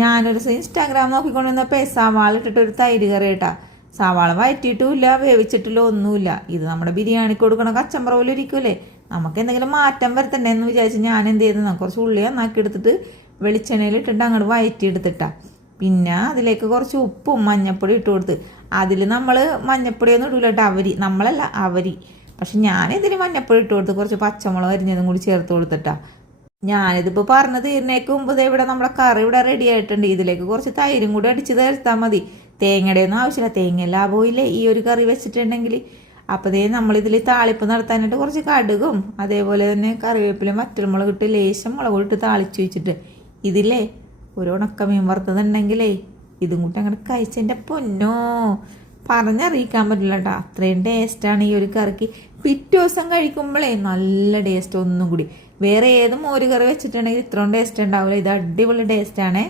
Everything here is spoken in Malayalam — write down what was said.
ഞാനൊരു ഇൻസ്റ്റാഗ്രാം നോക്കിക്കൊണ്ടിരുന്നപ്പോൾ സവാള ഇട്ടിട്ട് ഒരു തൈര് കറി കേട്ടാ. സവാള വഴറ്റിയിട്ടുമില്ല, വേവിച്ചിട്ടില്ല, ഒന്നുമില്ല. ഇത് നമ്മുടെ ബിരിയാണിക്ക് കൊടുക്കണ കച്ചമ്പറ പോലെ ഇരിക്കൂലേ. നമുക്ക് എന്തെങ്കിലും മാറ്റം വരുത്തണ്ടേ എന്ന് വിചാരിച്ച് ഞാൻ എന്ത് ചെയ്തെന്നാ, കുറച്ച് ഉള്ളി നന്നാക്കി എടുത്തിട്ട് വെളിച്ചെണ്ണയിൽ ഇട്ടിട്ട് അങ്ങോട്ട് വഴറ്റി എടുത്തിട്ടാ. പിന്നെ അതിലേക്ക് കുറച്ച് ഉപ്പും മഞ്ഞപ്പൊടി ഇട്ട് കൊടുത്ത്. അതിൽ നമ്മൾ മഞ്ഞപ്പൊടിയൊന്നും ഇടൂല കേട്ടോ, നമ്മളല്ല അവരി. പക്ഷെ ഞാനിതിൽ മഞ്ഞപ്പൊടി ഇട്ട് കൊടുത്ത് കുറച്ച് പച്ചമുളക് അരിഞ്ഞതും കൂടി ചേർത്ത് കൊടുത്തിട്ടാ. ഞാനിതിപ്പോൾ പറഞ്ഞ് തീർന്നേക്ക് മുമ്പ് ഇവിടെ നമ്മുടെ കറി ഇവിടെ റെഡി ആയിട്ടുണ്ട്. ഇതിലേക്ക് കുറച്ച് തൈരും കൂടി അടിച്ച് ചേർത്താൽ മതി. തേങ്ങയുടെ ഒന്നും ആവശ്യമില്ല, തേങ്ങ ലാഭമില്ലേ ഈ ഒരു കറി വെച്ചിട്ടുണ്ടെങ്കിൽ. അപ്പോൾ നമ്മളിതിൽ താളിപ്പ് നടത്താനായിട്ട് കുറച്ച് കടുകും അതേപോലെ തന്നെ കറിവേപ്പിലും വറ്റൽമുളക് ഇട്ട് ലേശം മുളക് ഇട്ട് താളിച്ച് വെച്ചിട്ട് ഇതില്ലേ ഒരു ഉണക്കമീൻ വറുത്തതുണ്ടെങ്കിലേ ഇതും കൂട്ടി അങ്ങനെ കഴിച്ചതിൻ്റെ പൊന്നോ പറഞ്ഞറിയിക്കാൻ പറ്റില്ല കേട്ടോ. അത്രയും ടേസ്റ്റാണ് ഈ ഒരു കറിക്ക്. പിറ്റേ ദിവസം കഴിക്കുമ്പോഴേ നല്ല ടേസ്റ്റ് ഒന്നും കൂടി. വേറെ ഏതും മോര് കറി വെച്ചിട്ടുണ്ടെങ്കിൽ ഇത്രയും ടേസ്റ്റ് ഉണ്ടാവില്ല. ഇത് അടിപൊളി ടേസ്റ്റാണേ.